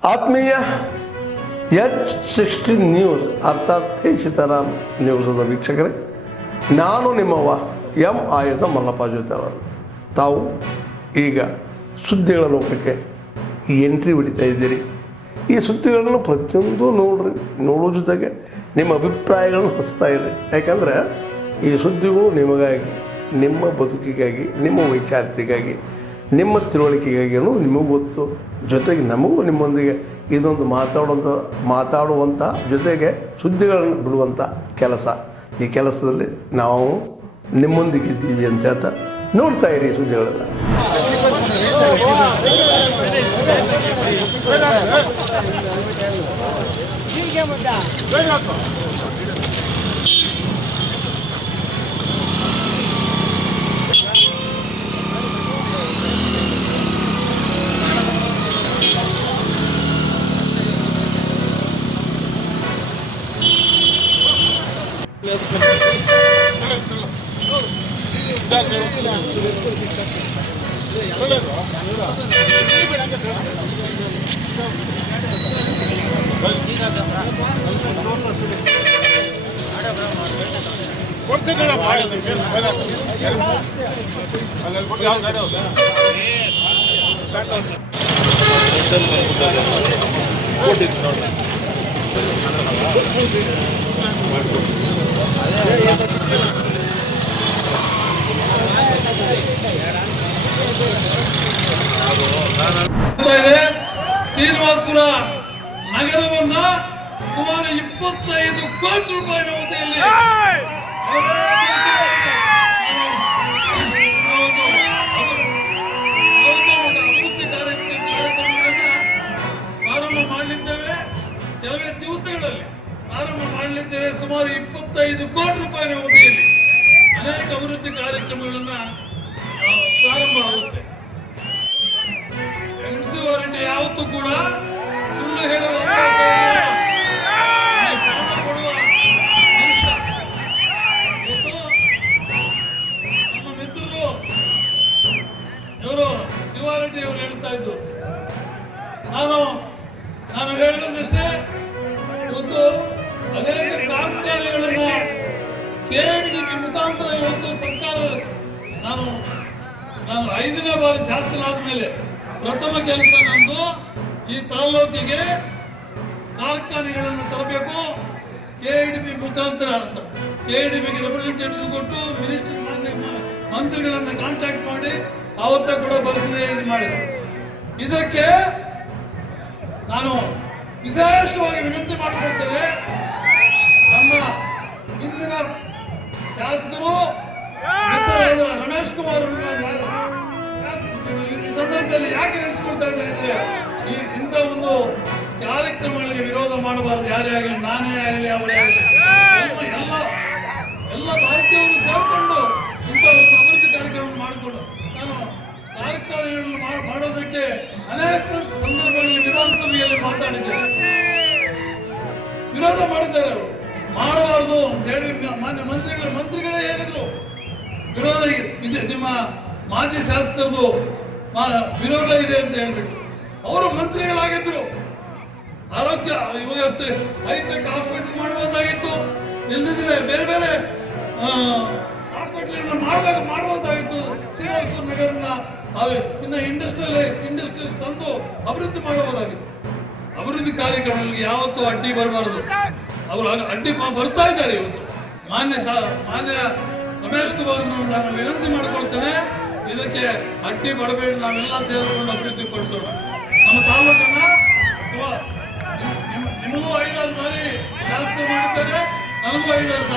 ಆತ್ಮೀಯ H16 news ಅರ್ಥಾತ್ ಸೀತಾರಾಮ್ ನ್ಯೂಸದ ವೀಕ್ಷಕರೇ, ನಾನು ನಿಮ್ಮವ ಎಂ ಆಯುಧ ಮಲ್ಲಪ್ಪ ಜೊತೆ ಅವರು. ತಾವು ಈಗ ಸುದ್ದಿಗಳ ಲೋಕಕ್ಕೆ ಎಂಟ್ರಿ ಹೊಡಿತಾ ಇದ್ದೀರಿ. ಈ ಸುದ್ದಿಗಳನ್ನು ಪ್ರತಿಯೊಂದು ನೋಡೋ ಜೊತೆಗೆ ನಿಮ್ಮ ಅಭಿಪ್ರಾಯಗಳನ್ನು ಹಚ್ತಾ ಇರಿ. ಯಾಕಂದರೆ ಈ ಸುದ್ದಿಗಳು ನಿಮಗಾಗಿ, ನಿಮ್ಮ ಬದುಕಿಗಾಗಿ, ನಿಮ್ಮ ವೈಚಾರಿಕೆಗಾಗಿ, ನಿಮ್ಮ ತಿಳುವಳಿಕೆಗಾಗಿಯೂ ನಿಮಗೂ ಗೊತ್ತು. ಜೊತೆಗೆ ನಮಗೂ ನಿಮ್ಮೊಂದಿಗೆ ಇದೊಂದು ಮಾತಾಡುವಂಥ ಜೊತೆಗೆ ಸುದ್ದಿಗಳನ್ನು ಬಿಡುವಂಥ ಕೆಲಸ. ಈ ಕೆಲಸದಲ್ಲಿ ನಾವು ನಿಮ್ಮೊಂದಿಗಿದ್ದೀವಿ ಅಂತ ಹೇಳ್ತಾ ನೋಡ್ತಾ ಇರಿ ಸುದ್ದಿಗಳನ್ನು. ಶ್ರೀನಿವಾಸಪುರ ನಗರವನ್ನ ಸುಮಾರು 25 ಕೋಟಿ ರೂಪಾಯಿನ ಅವಧಿಯಲ್ಲಿ ಅಭಿವೃದ್ಧಿ ಕಾರ್ಯಕ್ರಮಗಳನ್ನ ಪ್ರಾರಂಭ ಮಾಡಲಿದ್ದೇವೆ. ಕೆಲವೇ ದಿವಸಗಳಲ್ಲಿ ಪ್ರಾರಂಭ ಮಾಡಲಿದ್ದೇವೆ. ಸುಮಾರು 25 ಕೋಟಿ ರೂಪಾಯಿನ ಅವಧಿಯಲ್ಲಿ ಅನೇಕ ಅಭಿವೃದ್ಧಿ ಕಾರ್ಯಕ್ರಮಗಳನ್ನ ಪ್ರಾರಂಭ ಆಗುತ್ತೆ. ಮುನ್ಸಿಪಾಲಿಟಿ ಯಾವತ್ತೂ ಕೂಡ ಸುಳ್ಳು ಹೇಳುವ ಅವಕಾಶ ಇಲ್ಲ. ಪ್ರಾಣ ಕೊಡುವ ಮನುಷ್ಯ. ನಮ್ಮ ಮಿತ್ರರು ಇವರು ಶಿವಾರೆಡ್ಡಿ ಅವರು ಹೇಳ್ತಾ ಇದ್ರು, ನಾನು ಹೇಳೋದಷ್ಟೇ, ಇವತ್ತು ಅನೇಕ ಕಾರ್ಖಾನೆಗಳನ್ನ KDB ಮುಖಾಂತರ ಇವತ್ತು ಸರ್ಕಾರ ನಾನು 5ನೇ ಬಾರಿ ಶಾಸಕನಾದ ಮೇಲೆ ಪ್ರಥಮ ಕೆಲಸ ನಂದು ಈ ತಾಲೂಕಿಗೆ ಕಾರ್ಖಾನೆಗಳನ್ನು ತರಬೇಕು KDB ಮುಖಾಂತರ ಅಂತ. KDBಗೆ ರೆಪ್ರೆಸೆಂಟೇಟಿವ್ ಕೊಟ್ಟು ಮಂತ್ರಿಗಳನ್ನು ಕಾಂಟ್ಯಾಕ್ಟ್ ಮಾಡಿ ಅವತ್ತೇ ಕೂಡ ಬರೆಸದೆ ಇದು ಮಾಡಿದೆ. ಇದಕ್ಕೆ ನಾನು ವಿಶೇಷವಾಗಿ ವಿನಂತಿ ಮಾಡಿಕೊಳ್ತೇನೆ. ನಮ್ಮ ಇಂದಿನ ಶಾಸಕರು ರಮೇಶ್ ಕುಮಾರ್ ಈ ಸಂದರ್ಭದಲ್ಲಿ ಯಾಕೆ ನಡೆಸಿಕೊಳ್ತಾ ಇದ್ದಾರೆ ಅಂದ್ರೆ, ಈ ಇಂಥ ಒಂದು ಕಾರ್ಯಕ್ರಮಗಳಿಗೆ ವಿರೋಧ ಮಾಡಬಾರದು. ಯಾರೇ ಆಗಲಿ, ನಾನೇ ಆಗಲಿ, ಅವರೇ ಆಗಲಿ, ಎಲ್ಲ ಭಾರತೀಯರು ಸೇರಿಕೊಂಡು ಇಂಥ ಒಂದು ಅಭಿವೃದ್ಧಿ ಕಾರ್ಯಕ್ರಮ ಮಾಡಿಕೊಂಡು ನಾನು ಕಾರ್ಯಕ್ರಮಗಳನ್ನು ಮಾಡೋದಕ್ಕೆ ಅನೇಕ ಸಂದರ್ಭಗಳಲ್ಲಿ ವಿಧಾನಸಭೆಯಲ್ಲಿ ಮಾತಾಡಿದ್ದೇನೆ. ವಿರೋಧ ಮಾಡಿದ್ದಾರೆ. ಅವರು ಮಾಡಬಾರ್ದು ಅಂತ ಹೇಳಿ ಮಾನ್ಯ ಮಂತ್ರಿಗಳೇ ಹೇಳಿದ್ರು. ವಿರೋಧ ಇದೆ, ನಿಮ್ಮ ಮಾಜಿ ಶಾಸಕರದು ವಿರೋಧ ಇದೆ ಅಂತ ಹೇಳ್ಬಿಟ್ಟು ಅವರು ಮಂತ್ರಿಗಳಾಗಿದ್ರು. ಆರೋಗ್ಯ ಇವಾಗ ಹೈಟೆಕ್ ಹಾಸ್ಪಿಟಲ್ ಮಾಡಬಹುದಾಗಿತ್ತು, ಇಲ್ಲದಿದ್ರೆ ಬೇರೆ ಬೇರೆ ಹಾಸ್ಪಿಟಲ್ ಮಾಡಬಹುದಾಗಿತ್ತು. ಶ್ರೀನಿವಾಸಪುರ ನಗರನ್ನ ಇನ್ನು ಇಂಡಸ್ಟ್ರೀಸ್ ತಂದು ಅಭಿವೃದ್ಧಿ ಮಾಡಬಹುದಾಗಿತ್ತು. ಅಭಿವೃದ್ಧಿ ಕಾರ್ಯಕ್ರಮಗಳಿಗೆ ಯಾವತ್ತೂ ಅಡ್ಡಿ ಬರಬಾರದು. ಅವರು ಅಡ್ಡಿ ಬರ್ತಾ ಇದ್ದಾರೆ. ಇವತ್ತು ಮಾನ್ಯ ರಮೇಶ್ ಕುಮಾರ್ ನಾನು ವಿನಂತಿ ಮಾಡಿಕೊಳ್ತೇನೆ, ಇದಕ್ಕೆ ಅಡ್ಡಿ ಬರಬೇಡಿ. ನಾವೆಲ್ಲ ಸೇರಿಕೊಂಡು ಅಭಿವೃದ್ಧಿ ಪಡಿಸೋಣ. ನಮ್ಮ ತಾಲೂಕನ್ನ ನಿಮಗೂ 5-6 ಸಾರಿ ಶಾಸಕರು ಮಾಡಿದ್ದಾರೆ, ನನಗೂ 5-6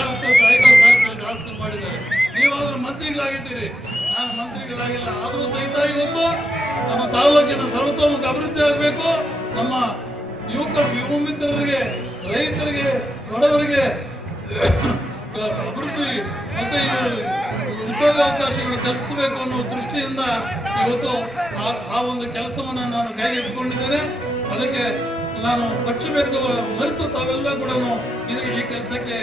ಶಾಸಕರು ಮಾಡಿದ್ದಾರೆ. ನೀವಾದ್ರೂ ಮಂತ್ರಿಗಳಾಗಿದ್ದೀರಿ, ನಾನು ಮಂತ್ರಿಗಳಾಗಿಲ್ಲ. ಆದರೂ ಸಹಿತ ಇವತ್ತು ನಮ್ಮ ತಾಲೂಕಿನ ಸರ್ವತೋಮುಖ ಅಭಿವೃದ್ಧಿ ಆಗಬೇಕು. ನಮ್ಮ ಯುವ ಮಿತ್ರರಿಗೆ, ರೈತರಿಗೆ, ಬಡವರಿಗೆ ಅಭಿವೃದ್ಧಿ ಮತ್ತೆ ಉದ್ಯೋಗಾವಕಾಶಗಳು ಕಲ್ಪಿಸಬೇಕು ಅನ್ನೋ ದೃಷ್ಟಿಯಿಂದ ಇವತ್ತು ಆ ಒಂದು ಕೆಲಸವನ್ನು ನಾನು ಕೈಗೆತ್ತಿಕೊಂಡಿದ್ದೇನೆ. ಅದಕ್ಕೆ ನಾನು ಪಕ್ಷ ಭೇದವ ಮರೆತು ತಾವೆಲ್ಲ ಕೂಡ ಈ ಕೆಲಸಕ್ಕೆ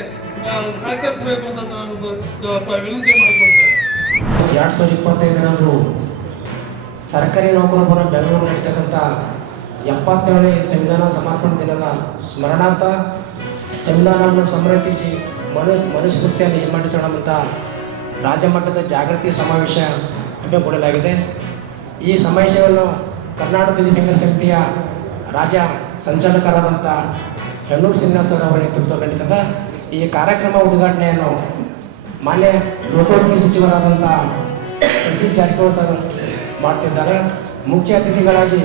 ಸಹಕರಿಸಬೇಕು ಅಂತ ನಾನು ವಿನಂತಿ ಮಾಡಿಕೊಳ್ತೇನೆ. 2025 ಸರ್ಕಾರಿ ನೌಕರರ ಬೆಂಗಳೂರು ನಡೀತಕ್ಕಂಥ 77ನೇ ಸಂವಿಧಾನ ಸಮರ್ಪಣಾ ದಿನದ ಸ್ಮರಣಾರ್ಥ ಸಂವಿಧಾನವನ್ನು ಸಂರಕ್ಷಿಸಿ ಮನುಸ್ಮೃತಿಯನ್ನು ಹಿಮ್ಮೆಟ್ಟಿಸೋಣ ರಾಜ್ಯ ಮಟ್ಟದ ಜಾಗೃತಿ ಸಮಾವೇಶ ಹಮ್ಮಿಕೊಳ್ಳಲಾಗಿದೆ. ಈ ಸಮಾವೇಶವನ್ನು ಕರ್ನಾಟಕ ದಲಿತ ಸಂಘರ್ಷ ಸಮಿತಿಯ ರಾಜ್ಯ ಸಂಚಾಲಕರಾದಂಥ ಹೆಣ್ಣೂರು ಶ್ರೀನಿವಾಸ ಅವರ ನೇತೃತ್ವ ನಡೀತದೆ. ಈ ಕಾರ್ಯಕ್ರಮ ಉದ್ಘಾಟನೆಯನ್ನು ಮಾನ್ಯ ಲೋಕೋಪಯೋಗಿ ಸಚಿವರಾದಂಥ ಸತೀಶ್ ಜಾರಕಿಹೊಳಿ ಸರ್ ಮಾಡ್ತಿದ್ದಾರೆ. ಮುಖ್ಯ ಅತಿಥಿಗಳಾಗಿ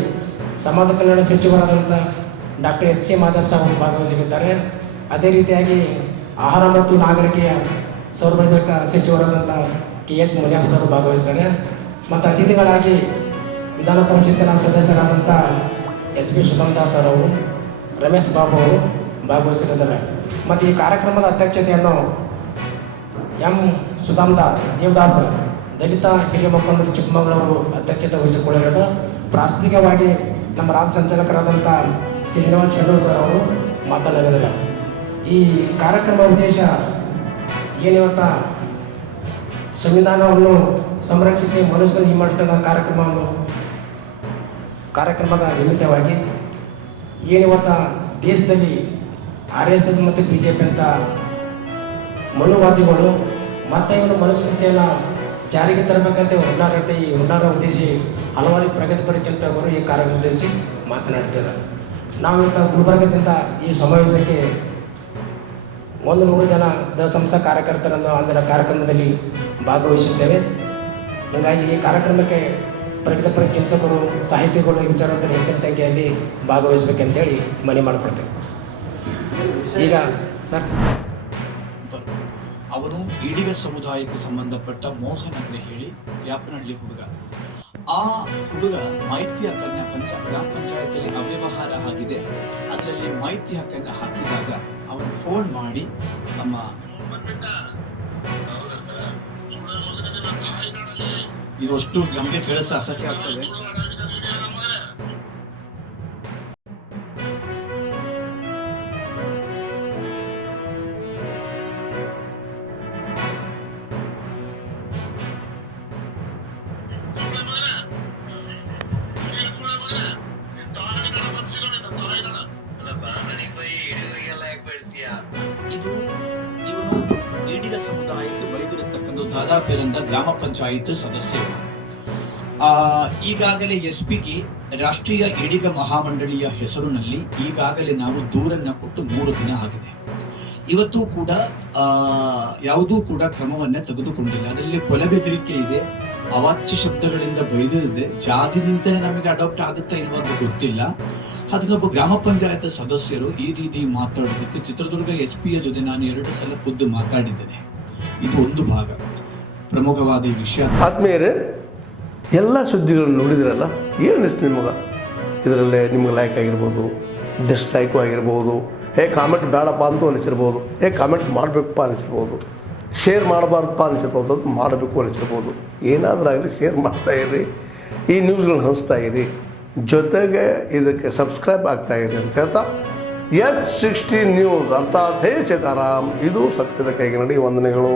ಸಮಾಜ ಕಲ್ಯಾಣ ಸಚಿವರಾದಂಥ doctor H C Madhav Saheb ಭಾಗವಹಿಸಲಿದ್ದಾರೆ. ಅದೇ ರೀತಿಯಾಗಿ ಆಹಾರ ಮತ್ತು ನಾಗರಿಕ ಸೌರಭಜಕ ಸಚಿವರಾದಂಥ ಕೆ ಎಚ್ ಮುನಿಯಪ್ಪ ಸರ್ ಭಾಗವಹಿಸ್ತಾರೆ. ಮತ್ತು ಅತಿಥಿಗಳಾಗಿ ವಿಧಾನ ಪರಿಷತ್ತಿನ ಸದಸ್ಯರಾದಂಥ ಎಚ್ ಪಿ ಸುಗಂದಾಸ್ ಸರ್ ಅವರು, ರಮೇಶ್ ಬಾಬು ಅವರು ಭಾಗವಹಿಸಲಿದ್ದಾರೆ. ಮತ್ತು ಈ ಕಾರ್ಯಕ್ರಮದ ಅಧ್ಯಕ್ಷತೆಯನ್ನು ಎಂ ದೇವದಾಸ್ ದಲಿತ ಹಿರಿಯ ಮುಖಂಡರು ಚಿಕ್ಕಮಗಳೂರು ಅಧ್ಯಕ್ಷತೆ ವಹಿಸಿಕೊಳ್ಳಿರೋದು. ಪ್ರಾಸ್ತಾವಿಕವಾಗಿ ನಮ್ಮ ರಾಜ್ಯ ಸಂಚಾಲಕರಾದಂಥ ಶ್ರೀನಿವಾಸ್ ಹೆಣ್ಣೂರು ಸರ್ ಅವರು ಮಾತನಾಡಿದ್ದಾರೆ. ಈ ಕಾರ್ಯಕ್ರಮ ಉದ್ದೇಶ ಏನಿವತ್ತ ಸಂವಿಧಾನವನ್ನು ಸಂರಕ್ಷಿಸಿ ಮನುಷ್ಯನ ಹಿಮ್ಮೆಟ್ಟಿಸಿದ ಕಾರ್ಯಕ್ರಮದ ನಿಮಿತ್ತವಾಗಿ ಏನಿವತ್ತ ದೇಶದಲ್ಲಿ RSS ಮತ್ತು BJP ಅಂತ ಮನುವಾದಿಗಳು ಮತ್ತೆ ಇವರು ಮನುಸ್ಮೃತಿಯನ್ನು ಜಾರಿಗೆ ತರಬೇಕಂತ ಹುನ್ನಾರ ಉದ್ದೇಶಿ ಹಲವಾರು ಪ್ರಗತಿಪರ ಚಿಂತಕರು ಈ ಕಾರ್ಯಕ್ರಮ ಉದ್ದೇಶಿಸಿ ಮಾತನಾಡ್ತಿದ್ದಾರೆ. ನಾವು ಇವತ್ತು ಗುಲ್ಬರ್ಗದಿಂದ ಈ ಸಮಾವೇಶಕ್ಕೆ 100 ಜನ ಸಂಸ್ಥಾ ಕಾರ್ಯಕರ್ತರನ್ನು ಅಂದಿನ ಕಾರ್ಯಕ್ರಮದಲ್ಲಿ ಭಾಗವಹಿಸುತ್ತೇವೆ. ಹೀಗಾಗಿ ಈ ಕಾರ್ಯಕ್ರಮಕ್ಕೆ ಪ್ರಗತಿಪರ ಚಿಂತಕರು, ಸಾಹಿತಿಗಳು, ವಿಚಾರವಂತರು ಹೆಚ್ಚಿನ ಸಂಖ್ಯೆಯಲ್ಲಿ ಭಾಗವಹಿಸಬೇಕಂತೇಳಿ ಮನವಿ ಮಾಡಿಕೊಡ್ತೇವೆ. ಈಗ ಸರ್ ಅವನು ಈಡಿಗ ಸಮುದಾಯಕ್ಕೆ ಸಂಬಂಧಪಟ್ಟ ಮೋಹನ್ ಅಂತ ಹೇಳಿ ಯಾಪನಹಳ್ಳಿ ಹುಡುಗ. ಆ ಹುಡುಗ ಮಾಹಿತಿ ಹಕ್ಕನ್ನ ಗ್ರಾಮ ಪಂಚಾಯತಿಯಲ್ಲಿ ಅವ್ಯವಹಾರ ಆಗಿದೆ, ಅದರಲ್ಲಿ ಮಾಹಿತಿ ಹಕ್ಕನ್ನ ಹಾಕಿದಾಗ ಅವನು ಫೋನ್ ಮಾಡಿ ನಮ್ಮ ಇದಷ್ಟು ನಮಗೆ ಕೇಳಿಸ ಅಸಹ್ಯ ಆಗ್ತದೆ. ಇವನು ಈಡಿಗ ಸಮುದಾಯಕ್ಕೆ ಬೈದಿರತಕ್ಕಂಥ ದಾದಾಪೇರಂದ ಗ್ರಾಮ ಪಂಚಾಯತ್ ಸದಸ್ಯ. ಈಗಾಗಲೇ SPಗೆ ರಾಷ್ಟ್ರೀಯ ಈಡಿಗ ಮಹಾಮಂಡಳಿಯ ಹೆಸರಿನಲ್ಲಿ ಈಗಾಗಲೇ ನಾವು ದೂರನ್ನ ಕೊಟ್ಟು 3 ದಿನ ಆಗಿದೆ. ಇವತ್ತು ಕೂಡ ಯಾವುದೂ ಕೂಡ ಕ್ರಮವನ್ನೇ ತೆಗೆದುಕೊಂಡಿಲ್ಲ. ಅದರಲ್ಲಿ ಕೊಲೆ ಬೆದರಿಕೆ ಇದೆ, ಅವಾಚ್ಯ ಶಬ್ದಗಳಿಂದ ಬೈದಿದೆ. ಜಾತಿನಿಂದಲೇ ನಮಗೆ ಅಡಾಪ್ಟ್ ಆಗುತ್ತಾ ಇಲ್ವಾ ಅಂತ ಗೊತ್ತಿಲ್ಲ. ಅದನ್ನೊಬ್ಬ ಗ್ರಾಮ ಪಂಚಾಯತ್ ಸದಸ್ಯರು ಈ ರೀತಿ ಮಾತಾಡೋದಕ್ಕೆ ಚಿತ್ರದುರ್ಗ SPಯ ಜೊತೆ ನಾನು 2 ಸಲ ಖುದ್ದು ಮಾತಾಡಿದ್ದೇನೆ. ಇದು ಒಂದು ಭಾಗ, ಪ್ರಮುಖವಾದ ಈ ವಿಷಯ. ಆತ್ಮೀಯರೇ, ಎಲ್ಲ ಸುದ್ದಿಗಳನ್ನು ನೋಡಿದ್ರಲ್ಲ, ಏನು ಅನಿಸ್ತು ನಿಮಗೆ? ಇದರಲ್ಲೇ ನಿಮ್ಗೆ ಲೈಕ್ ಆಗಿರ್ಬೋದು, ಡಿಸ್ಲೈಕು ಆಗಿರ್ಬೋದು, ಕಾಮೆಂಟ್ ಬೇಡಪ್ಪ ಅಂತೂ ಅನಿಸಿರ್ಬೋದು, ಕಾಮೆಂಟ್ ಮಾಡಬೇಕಪ್ಪ ಅನಿಸಿರ್ಬೋದು, ಶೇರ್ ಮಾಡಬಾರ್ದಪ್ಪ ಅನಿಸಿರ್ಬೋದು, ಅದು ಮಾಡಬೇಕು ಅನಿಸಿರ್ಬೋದು. ಏನಾದರೂ ಆಗಲಿ ಶೇರ್ ಮಾಡ್ತಾಯಿರಿ, ಈ ನ್ಯೂಸ್ಗಳನ್ನ ಹಂಚ್ತಾ ಇರಿ, ಜೊತೆಗೆ ಇದಕ್ಕೆ ಸಬ್ಸ್ಕ್ರೈಬ್ ಆಗ್ತಾಯಿರಿ ಅಂತ ಹೇಳ್ತಾ H16 ನ್ಯೂಸ್ ಅರ್ಥಾತ್ ಹೇ ಸೀತಾರಾಮ್, ಇದು ಸತ್ಯದ ಕೈಗೆ ನಡಿ. ವಂದನೆಗಳು.